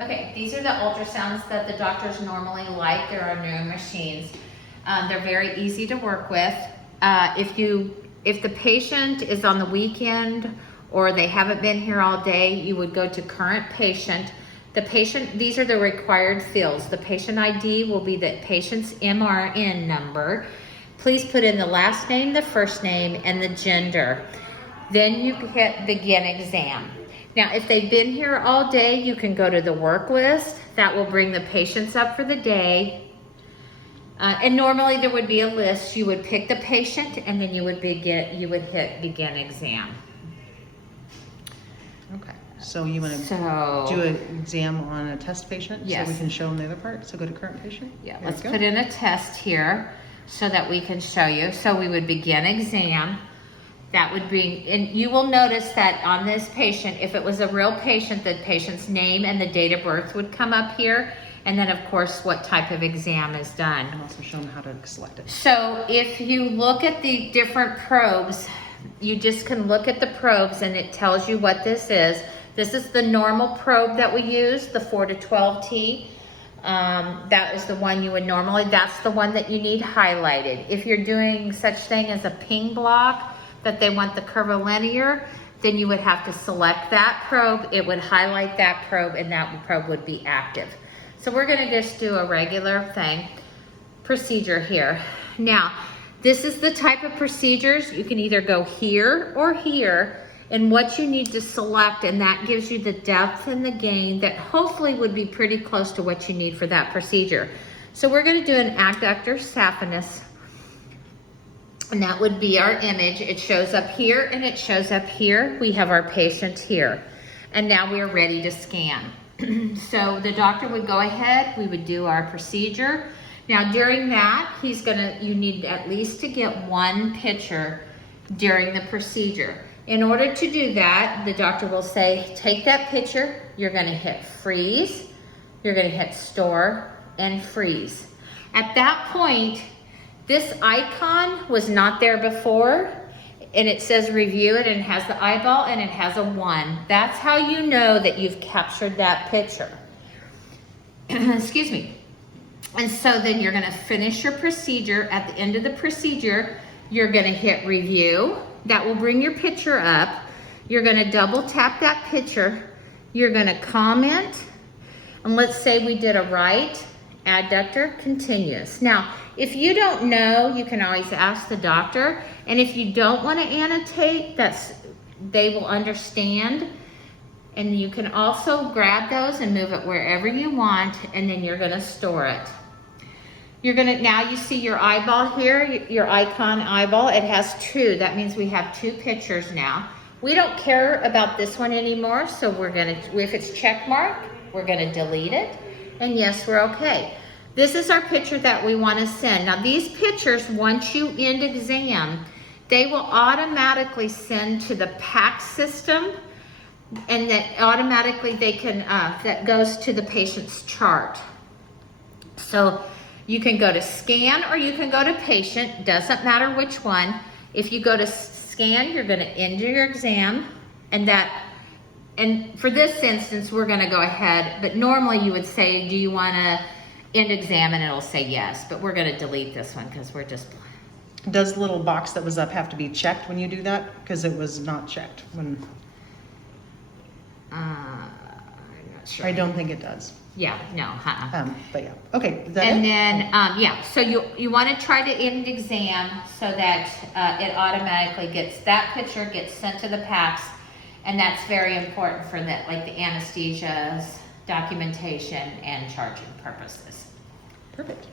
Okay, these are the ultrasounds that the doctors normally like. There are no machines. They're very easy to work with. If the patient is on the weekend or they haven't been here all day, you would go to current patient. These are the required fields. The patient ID will be the patient's MRN number. Please put in the last name, the first name, and the gender. Then you hit begin exam. Now, if they've been here all day, you can go to the work list. That will bring the patients up for the day. And normally there would be a list. You would pick the patient and then you would hit begin exam. Okay. So you want to do an exam on a test patient? Yes. So we can show them the other part? So go to current patient? Yeah, let's put in a test here so that we can show you. So we would begin exam. That would be, and you will notice that on this patient, if it was a real patient, the patient's name and the date of birth would come up here. And then of course, what type of exam is done. And also show them how to select it. So if you look at the different probes, you just can look at the probes and it tells you what this is. This is the normal probe that we use, the 4 to 12T. That is the one you would normally, that's the one that you need highlighted. If you're doing such thing as a ping block, that they want the curvilinear, then you would have to select that probe. It would highlight that probe and that probe would be active. So we're gonna just do a regular procedure here. Now, this is the type of procedures. You can either go here or here, and what you need to select, and that gives you the depth and the gain that hopefully would be pretty close to what you need for that procedure. So we're gonna do an adductor saphenous, and that would be our image. It shows up here and it shows up here. We have our patient here. And now we are ready to scan. So the doctor would go ahead, we would do our procedure. Now during that, you need at least to get one picture during the procedure. In order to do that, the doctor will say, take that picture, you're gonna hit freeze, you're gonna hit store and freeze. At that point, this icon was not there before, and it says review it, and it has the eyeball and it has a 1. That's how you know that you've captured that picture. Excuse me. And so then you're gonna finish your procedure. At the end of the procedure, you're gonna hit review. That will bring your picture up. You're gonna double tap that picture. You're gonna comment, and let's say we did a right adductor continuous. Now, if you don't know, you can always ask the doctor, and if you don't want to annotate, they will understand, and you can also grab those and move it wherever you want, and then you're going to store it. Now you see your eyeball here, your icon eyeball, it has 2. That means we have 2 pictures now. We don't care about this one anymore, so if it's check mark, we're gonna delete it, and yes, we're okay. This is our picture that we want to send. Now these pictures, once you end exam, they will automatically send to the PACS system, and that automatically that goes to the patient's chart. So you can go to scan or you can go to patient, doesn't matter which one. If you go to scan, you're going to end your exam, and for this instance, we're going to go ahead, but normally you would say, do you want to end exam, and it'll say yes, but we're going to delete this one because we're just... Does the little box that was up have to be checked when you do that? Because it was not checked when... I'm not sure. I don't think it does. Yeah, no, but yeah, okay. And then, yeah, so you want to try to end exam so that it automatically that picture gets sent to the PACS, and that's very important for like the anesthesias, documentation, and charging purposes. Perfect.